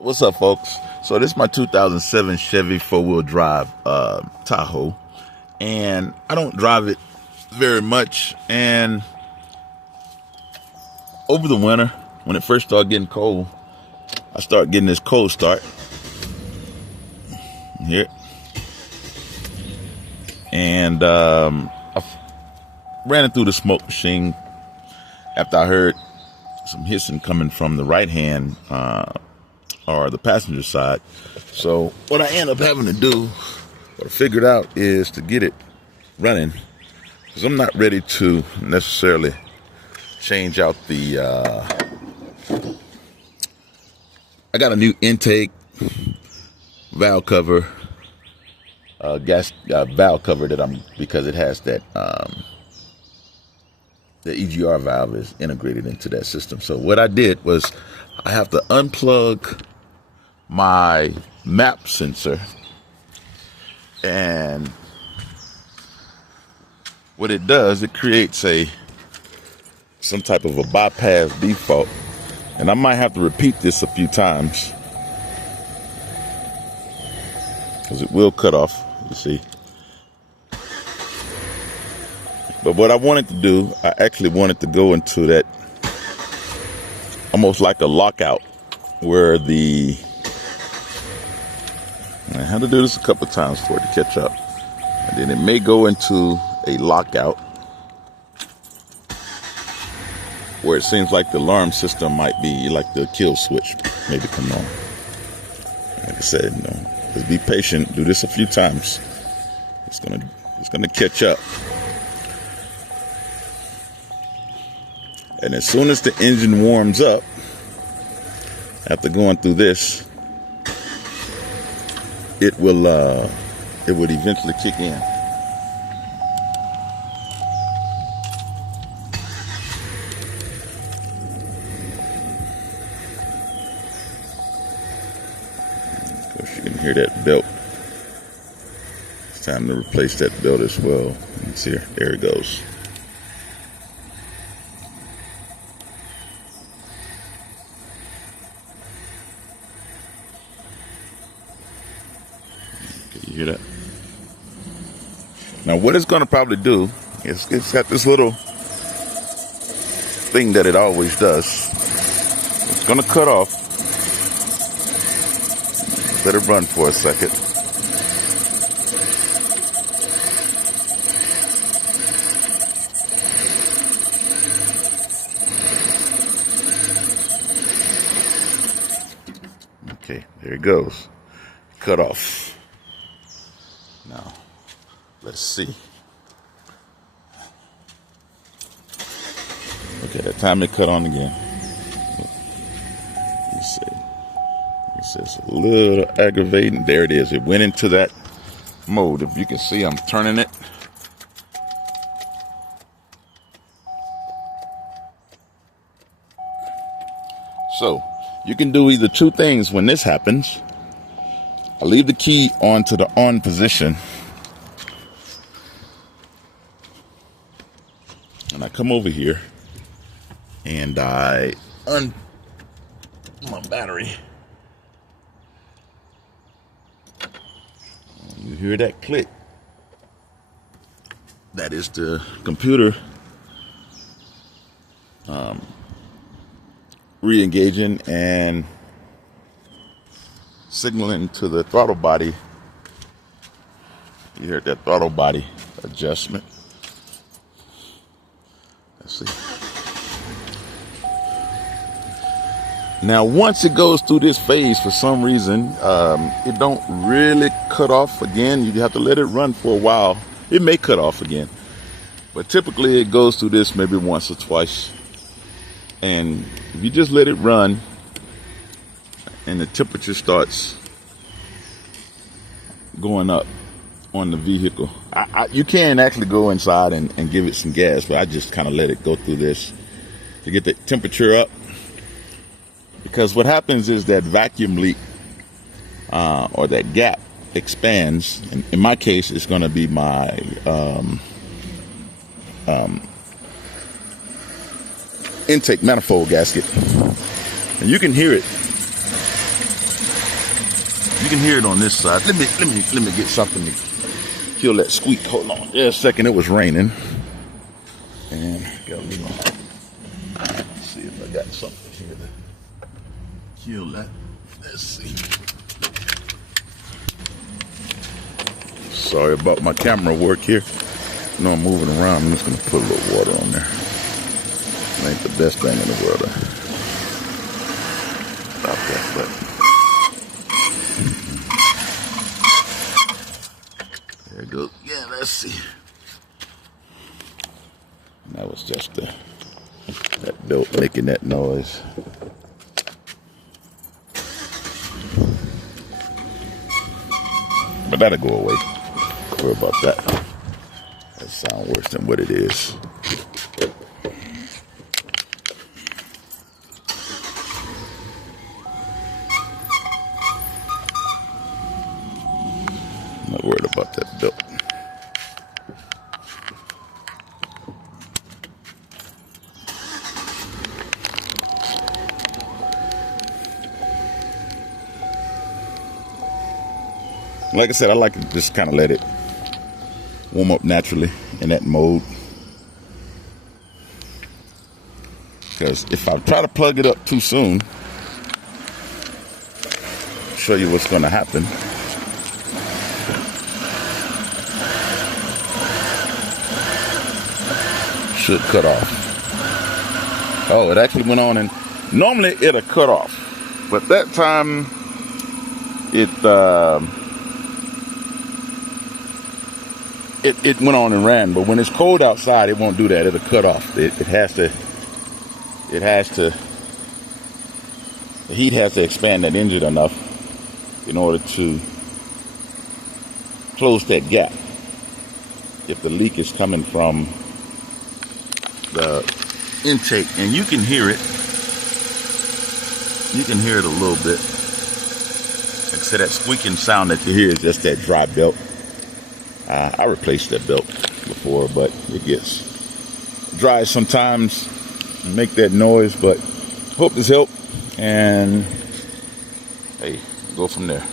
What's up, folks? So this is my 2007 Chevy four-wheel drive Tahoe, and I don't drive it very much. And over the winter, when it first started getting cold, I started getting this cold start here, and ran it through the smoke machine after I heard some hissing coming from the right hand or the passenger side. So what I end up having to do, what I figured out, is to get it running, because I'm not ready to necessarily change out the I got a new intake valve cover, gas valve cover that because it has that the EGR valve is integrated into that system. So what I did was I have to unplug my map sensor, and what it does, it creates some type of a bypass default, and I might have to repeat this a few times because it will cut off, you see. But what I wanted to do, I actually wanted to go into that almost like a lockout, where I had to do this a couple of times for it to catch up. And then it may go into a lockout where it seems like the alarm system might be like the kill switch, maybe come on. Like I said, just be patient. Do this a few times. It's gonna catch up. And as soon as the engine warms up, after going through this, it would eventually kick in. Of course, you can hear that belt. It's time to replace that belt as well. Let's see, there it goes. You hear that? Now what it's going to probably do is it's got this little thing that it always does. It's going to cut off. Let it run for a second. Okay, there it goes. Cut off. Now, let's see. Okay, that time it cut on again. You see. It's just a little aggravating. There it is. It went into that mode. If you can see, I'm turning it. So, you can do either two things when this happens. I leave the key onto the on position, and I come over here and I my battery. You hear that click? That is the computer re-engaging and signaling to the throttle body. You hear that throttle body adjustment. Let's see. Now, once it goes through this phase, for some reason, it don't really cut off again. You have to let it run for a while. It may cut off again, but typically it goes through this maybe once or twice. And if you just let it run, and the temperature starts going up on the vehicle, you can actually go inside and give it some gas, but I just kind of let it go through this to get the temperature up. Because what happens is that vacuum leak or that gap expands. In my case, it's going to be my intake manifold gasket, and you can hear it You can hear it on this side. Let me get something to kill that squeak. Hold on. Yeah, a second. It was raining. And got a little. Let's see if I got something here to kill that. Let's see. Sorry about my camera work here. You know I'm moving around. I'm just gonna put a little water on there. It ain't the best thing in the world. Stop that button. There it goes. Yeah, let's see. That was just that belt making that noise. But that'll go away. Don't worry about that. That sounds worse than what it is. I'm not worried about that belt. Like I said, I like to just kind of let it warm up naturally in that mode. Because if I try to plug it up too soon, I'll show you what's going to happen. Should cut off. Oh, it actually went on, and normally it'll cut off. But that time, it went on and ran, but when it's cold outside, it won't do that. It'll cut off. The heat has to expand that engine enough in order to close that gap. If the leak is coming from the intake, and you can hear it. You can hear it a little bit. Like I said, that squeaking sound that you hear is just that dry belt. I replaced that belt before, but it gets dry sometimes and make that noise. But hope this helped, and hey, go from there.